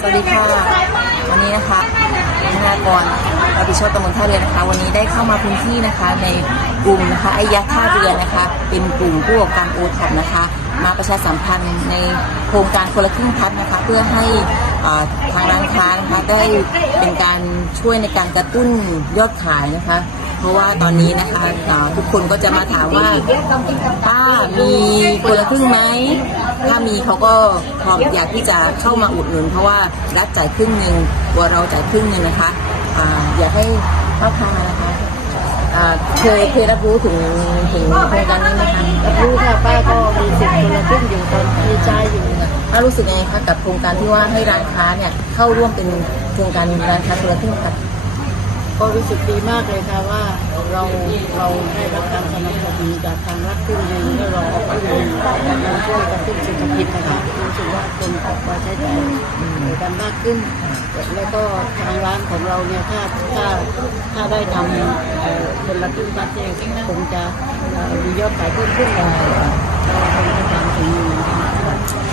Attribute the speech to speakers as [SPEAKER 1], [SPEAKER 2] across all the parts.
[SPEAKER 1] สวัสดีค่ะ วันนี้นะคะธนากรรับผิดชอบตำบลท่าเรือนะคะ วันนี้ได้เข้ามาพื้นที่นะคะในกลุ่มนะคะไอยะท่าเรือนะคะ เป็นกลุ่มผู้ประกอบการโอท็อปนะคะ มาประชาสัมพันธ์ในโครงการคนละครึ่งพัฒนะคะ เพื่อให้ทางร้านค้านะคะได้เป็นการช่วยในการกระตุ้นยอดขายนะคะเพราะว่าตอนนี้นะคะทุกคนก็จะมาถามว่าป้ามีคนละครึ่งไหม มีเขาก็พร้อมอยากที่จะเข้ามาอุดหนุน เพราะว่ารัฐจ่ายครึ่งหนึ่งตัวเราจ่ายครึ่งหนึ่งนะคะอ่าอยากให้ป้าพานะคะอ่าเคยเคยรับรู้ถึงถึงโครงการนี้ไหมคะ
[SPEAKER 2] รับรู้ค่ะป้าก็มีสิทธิ์คนละครึ่งอยู่ตอนมีใจอยู่
[SPEAKER 1] ป้ารู้สึกยังไงคะกับโครงการที่ว่าให้ร้านค้าเนี่ยเข้าร่วมเป็นโครงการร้านค้าคนละครึ่งค่ะ
[SPEAKER 2] ก็รู้สึกดีมากเลยค่ะว่าเราเราได้รับการสนับสนุนจากทางรัฐครึ่งหนึ่งแล้วเราเอาครึ่งหนึ่งมาช่วยกระตุ้นเศรษฐกิจนะคะรู้สึกว่าคนออกมาใช้จ่ายกันมากขึ้น แล้วก็ทางร้านของเราเนี่ยถ้าถ้าถ้าได้ทำเอ่อคนละครึ่งพัดเนี่ยคงจะมียอดขายเพิ่มขึ้นเลยเราคงจะทำถึงอยู่นะคะ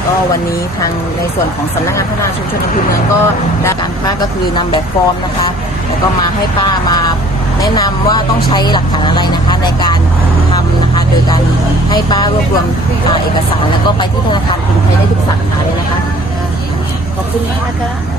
[SPEAKER 1] ก็วันนี้ทางในส่วนของสำนักงานพัฒนาชุมชนอำเภอเมืองก็ได้การป้าก็คือนำแบบฟอร์มนะคะ แล้วก็มาให้ป้ามาแนะนำว่าต้องใช้หลักฐานอะไรนะคะ ในการทำนะคะ โดยการให้ป้ารวบรวมเอกสาร แล้วก็ไปที่ธนาคารกรุงไทยได้ทุกสาขาเลยนะคะ
[SPEAKER 2] ขอบคุณมากค่ะ